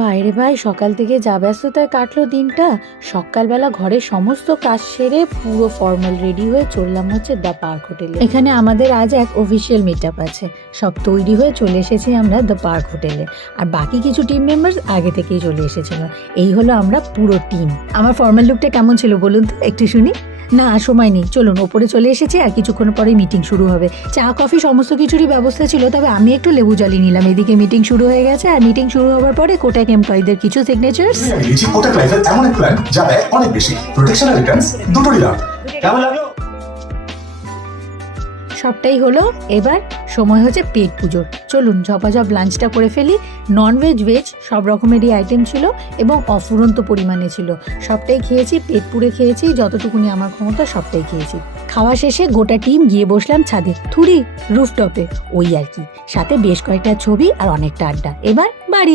বাইরে ভাই, সকাল থেকে যা ব্যস্ততায় কাটলো দিনটা। সকালবেলা ঘরের সমস্ত কাজ সেরে পুরো ফর্মাল রেডি হয়ে চললাম হচ্ছে দ্য পার্ক হোটেলে। এখানে আমাদের আজ এক অফিসিয়াল মিট আপ আছে। সব তৈরি হয়ে চলে এসেছি আমরা দ্য পার্ক হোটেলে, আর বাকি কিছু টিম মেম্বার্স আগে থেকেই চলে এসেছিল। এই হলো আমরা পুরো টিম। আমার ফর্মাল লুকটা কেমন ছিল বলুন তো, একটু শুনি। না সময় নেই, চলুন ওপরে চলে এসেছি, আর কিছুক্ষণ পরে মিটিং শুরু হবে। চা কফি সমস্ত কিছুরই ব্যবস্থা ছিল, তবে আমি একটু লেবু জ্বালিয়ে নিলাম। এদিকে মিটিং শুরু হয়ে গেছে, আর মিটিং শুরু হওয়ার পরে কোটাক এমপ্লয়ীদের কিছু সিগনেচার্স। কোটাক লাইফের এমন এক প্ল্যান যা দেয় অনেক বেশি প্রোটেকশন আর রিটার্নস দুটোরই লাভ। কেমন লাগলো? সবটাই হলো। এবার সময় হচ্ছে পেট পুজোর। চলুন ঝপাঝপ লাঞ্চটা করে ফেলি। ননভেজ ভেজ সব রকমেরই আইটেম ছিল এবং অফুরন্ত পরিমাণে ছিল। সবটাই খেয়েছি, পেট পুড়ে খেয়েছি, যতটুকুনি আমার ক্ষমতা সবটাই খেয়েছি। খাওয়া শেষে গোটা টিম গিয়ে বসলাম ছাদে, থুড়ি রুফটপে, ওই আর কি। সাথে বেশ কয়েকটা ছবি আর অনেকটা আড্ডা। এবার বাড়ি।